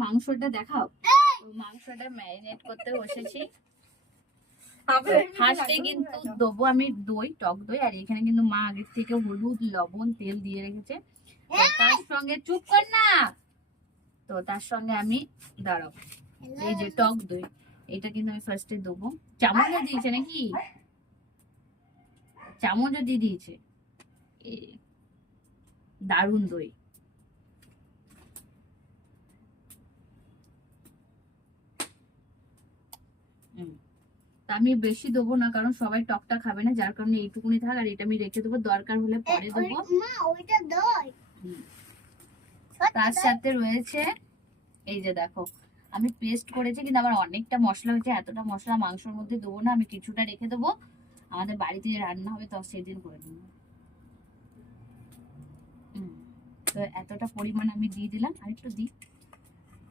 মাংসটা দেখাও। মাংসটা ম্যারিনেট করতে বসেছি। ফার্স্টে কিন্তু দেবো আমি দই, টক দই। আর এখানে কিন্তু মা আগের থেকে হলুদ, লবণ, তেল দিয়ে রেখেছে। তার সঙ্গে চুপ কর না, তো তার সঙ্গে আমি দাঁড়াও, এই যে টক দই, এটা কিন্তু আমি ফার্স্টে দেবো। চামচও দিয়েছে নাকি? চামচও দিয়ে দিয়েছে। দারুণ দই। আমি বেশি দেবো না, কারণ সবাই টকটা খাবে না, যার কারণে এইটুকুনি থাক। আর এটা আমি রেখে দেবো, দরকার হলে পরে দেবো। তার সাথে রয়েছে এই যে দেখো, আমি পেস্ট করেছি, কিন্তু আমার অনেকটা মশলা হয়েছে। এতটা মশলা মাংসের মধ্যে দেবো না, আমি কিছুটা রেখে দেবো। আমাদের বাড়িতে রান্না হবে তো সেদিন করে নেবো। তো এতটা পরিমাণ আমি দিয়ে দিলাম, আর একটু দিই।